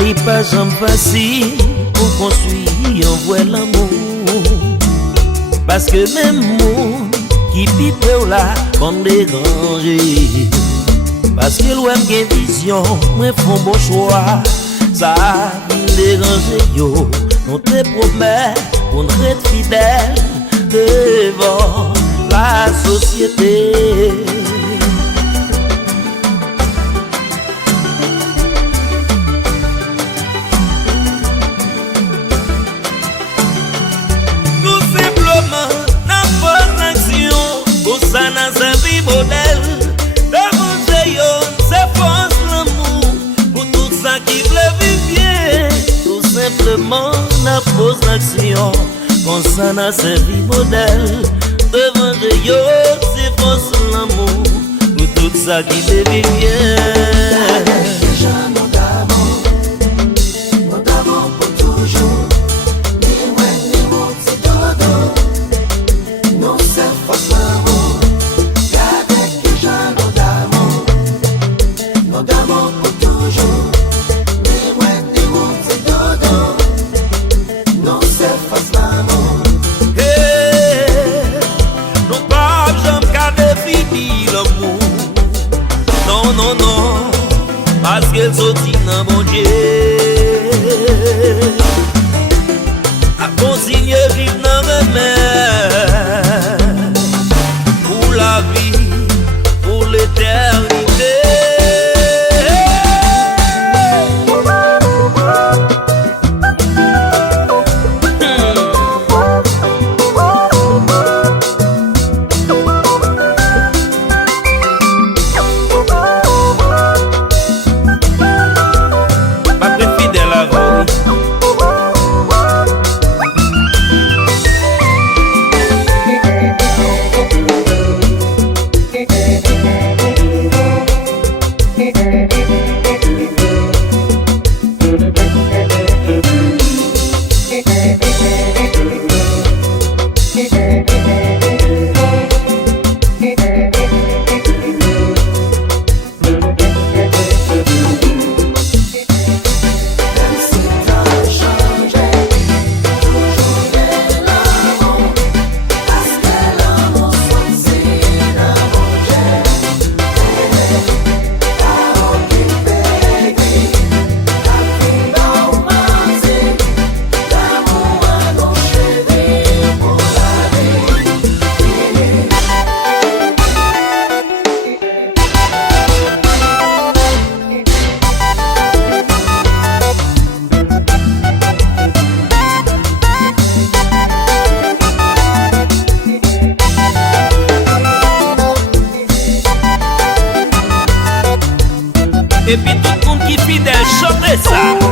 Les pas jamais facile pour construire un vrai l'amour. Parce que même moi qui pipe là comme dérangé. Parce que l'ouem gen vision, moi font bon choix. Ça me dérange yo. On te promet pour être fidèle devant la société. Tout simplement, n'a pas d'action, pour ça n'a servi modèle. Devant yo, c'est force l'amour, pour tout ça qui veut vivre bien. Tout simplement, n'a pose l'action, pour ça n'a servi modèle. Devant yo, c'est force l'amour, pour tout ça qui veut vivre bien. Non, non, parce qu'elle sortit dans mon Dieu. A consigné vivre dans ma main. Pour la vie, pour l'éternité. Et puis tout le monde qui fidèle chante ça.